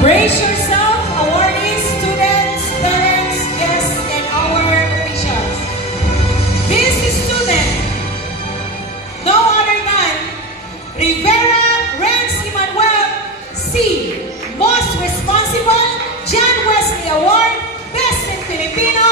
Brace yourself, awardees, students, parents, guests, and our officials. This student, no other than Rivera Renz Emmanuel C. Most Responsible John Wesley Award, Best in Filipino